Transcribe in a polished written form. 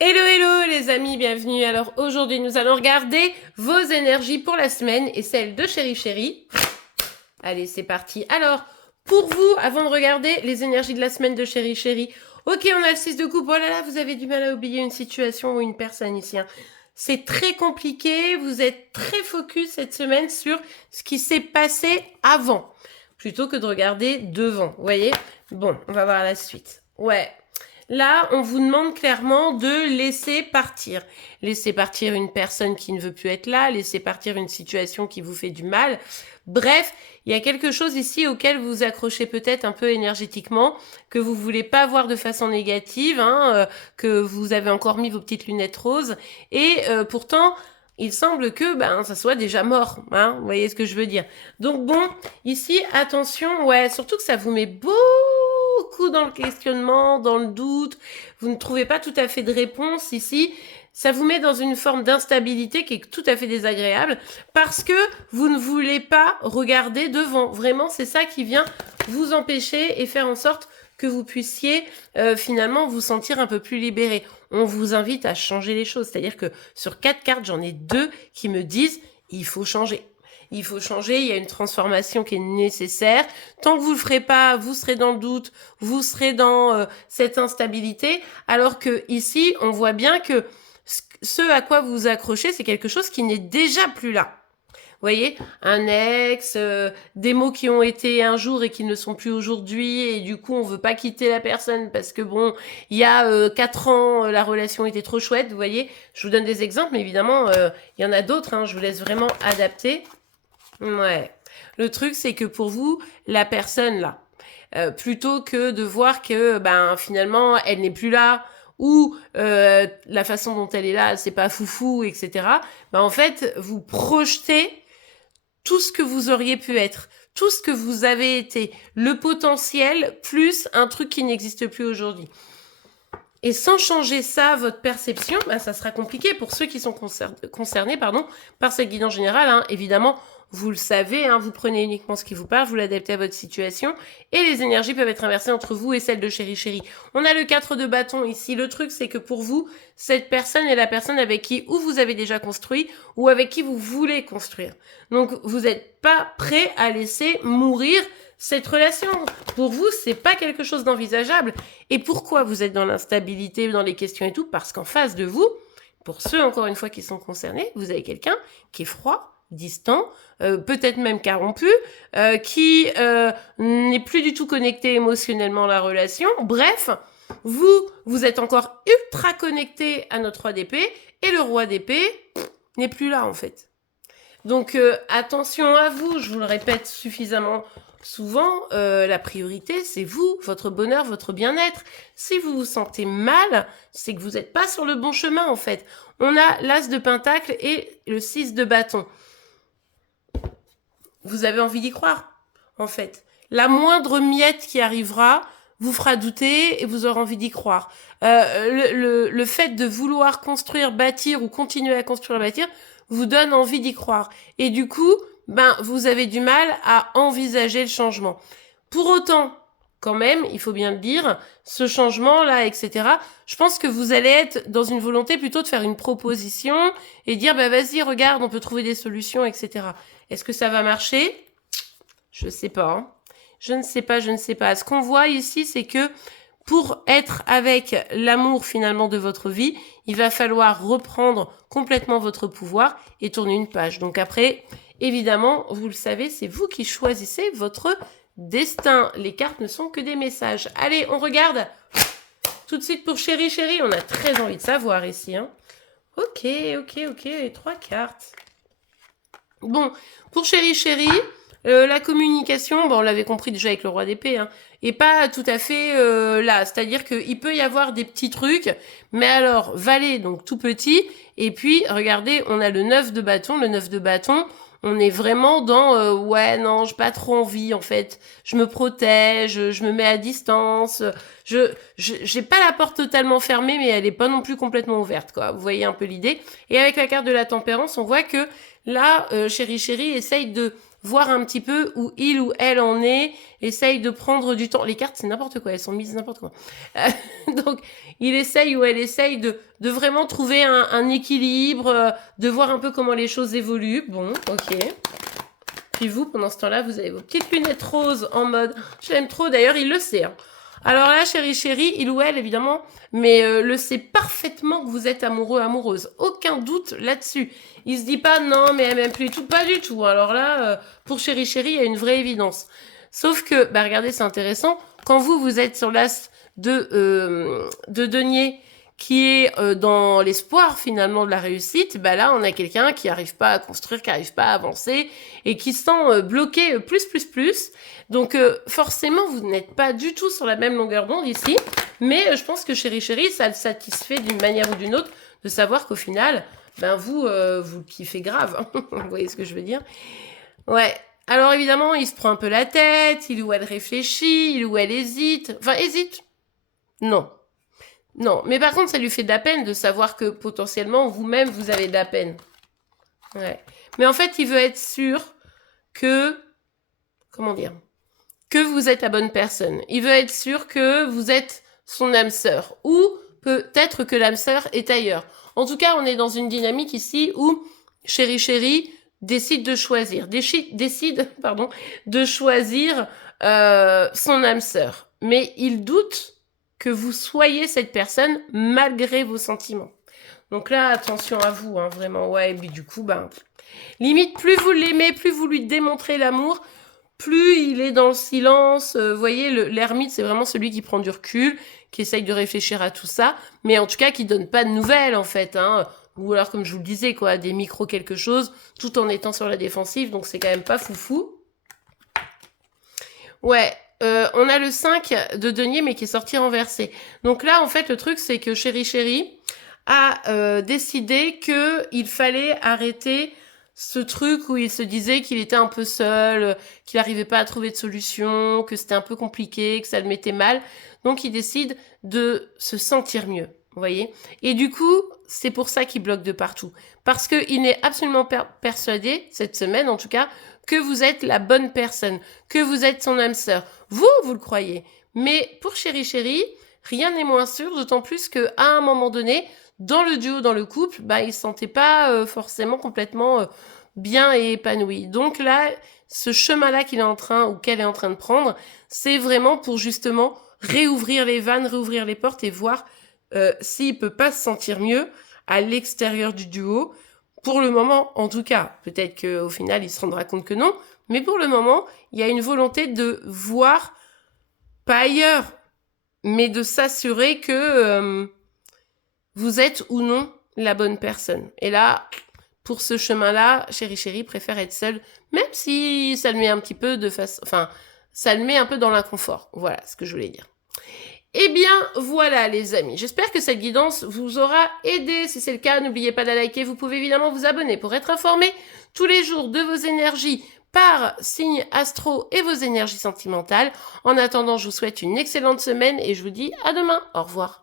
Hello hello les amis, bienvenue. Alors aujourd'hui nous allons regarder vos énergies pour la semaine et celles de Chéri Chéri. Allez c'est parti. Alors pour vous, avant de regarder les énergies de la semaine de Chéri Chéri, ok on a le 6 de coupe, oh là là vous avez du mal à oublier une situation ou une personne ici. C'est très compliqué, vous êtes très focus cette semaine sur ce qui s'est passé avant, plutôt que de regarder devant, vous voyez. Bon, on va voir la suite. Ouais. Là, on vous demande clairement de laisser partir. Laisser partir une personne qui ne veut plus être là, laisser partir une situation qui vous fait du mal. Bref, il y a quelque chose ici auquel vous vous accrochez peut-être un peu énergétiquement, que vous voulez pas voir de façon négative, que vous avez encore mis vos petites lunettes roses. Et pourtant, il semble que ça soit déjà mort. Vous voyez ce que je veux dire. Donc bon, ici, attention, ouais, surtout que ça vous met beaucoup dans le questionnement, dans le doute. Vous ne trouvez pas tout à fait de réponse ici. Ça vous met dans une forme d'instabilité qui est tout à fait désagréable parce que vous ne voulez pas regarder devant. Vraiment, c'est ça qui vient vous empêcher et faire en sorte que vous puissiez finalement vous sentir un peu plus libéré. On vous invite à changer les choses. C'est-à-dire que sur 4 cartes, j'en ai 2 qui me disent il faut changer. Il faut changer, il y a une transformation qui est nécessaire. Tant que vous le ferez pas, vous serez dans le doute, vous serez dans cette instabilité. Alors que ici, on voit bien que ce à quoi vous vous accrochez, c'est quelque chose qui n'est déjà plus là. Vous voyez, un ex, des mots qui ont été un jour et qui ne sont plus aujourd'hui, et du coup on veut pas quitter la personne parce que bon, il y a 4 ans, la relation était trop chouette, vous voyez. Je vous donne des exemples, mais évidemment, il y en a d'autres, je vous laisse vraiment adapter. Ouais. Le truc, c'est que pour vous, la personne là, plutôt que de voir que finalement elle n'est plus là ou la façon dont elle est là, c'est pas foufou, etc. En fait, vous projetez tout ce que vous auriez pu être, tout ce que vous avez été, le potentiel plus un truc qui n'existe plus aujourd'hui. Et sans changer ça, votre perception, ça sera compliqué pour ceux qui sont concernés par cette guidance générale. Évidemment, vous le savez, vous prenez uniquement ce qui vous parle, vous l'adaptez à votre situation, et les énergies peuvent être inversées entre vous et celles de Chéri Chéri. On a le 4 de bâton ici. Le truc, c'est que pour vous, cette personne est la personne avec qui ou vous avez déjà construit, ou avec qui vous voulez construire. Donc, vous n'êtes pas prêt à laisser mourir cette relation. Pour vous, c'est pas quelque chose d'envisageable. Et pourquoi vous êtes dans l'instabilité, dans les questions et tout? Parce qu'en face de vous, pour ceux encore une fois qui sont concernés, vous avez quelqu'un qui est froid, distant, peut-être même corrompu, qui n'est plus du tout connecté émotionnellement à la relation. Bref, vous êtes encore ultra connecté à notre roi d'épée, et le roi d'épée n'est plus là en fait. Donc attention à vous, je vous le répète suffisamment souvent, la priorité, c'est vous, votre bonheur, votre bien-être. Si vous vous sentez mal, c'est que vous n'êtes pas sur le bon chemin, en fait. On a l'as de pentacle et le 6 de bâton. Vous avez envie d'y croire, en fait. La moindre miette qui arrivera vous fera douter et vous aurez envie d'y croire. Le fait de vouloir construire, bâtir ou continuer à construire, bâtir, vous donne envie d'y croire. Et du coup, vous avez du mal à envisager le changement. Pour autant, quand même, il faut bien le dire, ce changement-là, etc., je pense que vous allez être dans une volonté plutôt de faire une proposition et dire, vas-y, regarde, on peut trouver des solutions, etc. Est-ce que ça va marcher? Je sais pas. Je ne sais pas. Ce qu'on voit ici, c'est que pour être avec l'amour finalement de votre vie, il va falloir reprendre complètement votre pouvoir et tourner une page. Donc après, évidemment, vous le savez, c'est vous qui choisissez votre destin. Les cartes ne sont que des messages. Allez, on regarde tout de suite pour Chéri Chéri. On a très envie de savoir ici. Ok. 3 cartes. Bon, pour Chéri Chéri, la communication, on l'avait compris déjà avec le roi d'épée, et pas tout à fait là. C'est-à-dire qu'il peut y avoir des petits trucs, mais alors, valet, donc tout petit, et puis, regardez, on a le 9 de bâton. Le 9 de bâton, on est vraiment dans, ouais, non, j'ai pas trop envie, en fait. Je me protège, je me mets à distance, j'ai pas la porte totalement fermée, mais elle est pas non plus complètement ouverte, quoi. Vous voyez un peu l'idée. Et avec la carte de la tempérance, on voit que là, Chéri Chéri essaye de voir un petit peu où il ou elle en est, essaye de prendre du temps. Les cartes, c'est n'importe quoi, elles sont mises n'importe quoi. Donc, il essaye ou elle essaye de vraiment trouver un équilibre, de voir un peu comment les choses évoluent. Bon, ok. Puis vous, pendant ce temps-là, vous avez vos petites lunettes roses en mode « Je l'aime trop », d'ailleurs, il le sait. Hein. Alors là, chéri, il ou elle, évidemment, mais le sait parfaitement que vous êtes amoureux, amoureuse. Aucun doute là-dessus. Il se dit pas « Non, mais elle m'aime plus du tout », pas du tout. Alors là, pour chéri, il y a une vraie évidence. Sauf que, bah regardez, c'est intéressant, quand vous êtes sur l'as de denier qui est dans l'espoir finalement de la réussite, bah là on a quelqu'un qui n'arrive pas à construire, qui n'arrive pas à avancer et qui se sent bloqué plus. Donc forcément vous n'êtes pas du tout sur la même longueur d'onde ici, mais je pense que chéri, ça le satisfait d'une manière ou d'une autre de savoir qu'au final, ben vous le kiffez grave. Vous voyez ce que je veux dire? Ouais. Alors évidemment, il se prend un peu la tête, il ou elle réfléchit, il ou elle hésite. Enfin, hésite. Non. Non, mais par contre, ça lui fait de la peine de savoir que potentiellement, vous-même, vous avez de la peine. Ouais. Mais en fait, il veut être sûr que... Comment dire? Que vous êtes la bonne personne. Il veut être sûr que vous êtes son âme sœur. Ou peut-être que l'âme sœur est ailleurs. En tout cas, on est dans une dynamique ici où chéri décide de choisir. Décide de choisir son âme sœur. Mais il doute que vous soyez cette personne malgré vos sentiments. Donc là, attention à vous, hein, vraiment. Ouais, et puis du coup, ben, limite, plus vous l'aimez, plus vous lui démontrez l'amour, plus il est dans le silence. Vous voyez, l'ermite, c'est vraiment celui qui prend du recul, qui essaye de réfléchir à tout ça, mais en tout cas, qui donne pas de nouvelles, en fait. Hein. Ou alors, comme je vous le disais, quoi, des micros quelque chose, tout en étant sur la défensive, donc c'est quand même pas foufou. Ouais, on a le 5 de denier, mais qui est sorti renversé. Donc là, en fait, le truc, c'est que chéri a décidé qu'il fallait arrêter ce truc où il se disait qu'il était un peu seul, qu'il n'arrivait pas à trouver de solution, que c'était un peu compliqué, que ça le mettait mal. Donc, il décide de se sentir mieux, vous voyez. Et du coup, c'est pour ça qu'il bloque de partout. Parce qu'il n'est absolument persuadé, cette semaine en tout cas, que vous êtes la bonne personne, que vous êtes son âme sœur. Vous le croyez. Mais pour chéri, rien n'est moins sûr, d'autant plus qu'à un moment donné, dans le duo, dans le couple, bah, il ne se sentait pas forcément complètement bien et épanoui. Donc là, ce chemin-là qu'il est en train, ou qu'elle est en train de prendre, c'est vraiment pour justement réouvrir les vannes, réouvrir les portes et voir s'il peut pas se sentir mieux à l'extérieur du duo. Pour le moment, en tout cas, peut-être qu'au final, il se rendra compte que non, mais pour le moment, il y a une volonté de voir, pas ailleurs, mais de s'assurer que vous êtes ou non la bonne personne. Et là, pour ce chemin-là, chéri préfère être seul, même si ça le met un petit peu de face... Enfin, ça le met un peu dans l'inconfort. Voilà ce que je voulais dire. Eh bien, voilà les amis. J'espère que cette guidance vous aura aidé. Si c'est le cas, n'oubliez pas de la liker. Vous pouvez évidemment vous abonner pour être informé tous les jours de vos énergies par signe astro et vos énergies sentimentales. En attendant, je vous souhaite une excellente semaine et je vous dis à demain. Au revoir.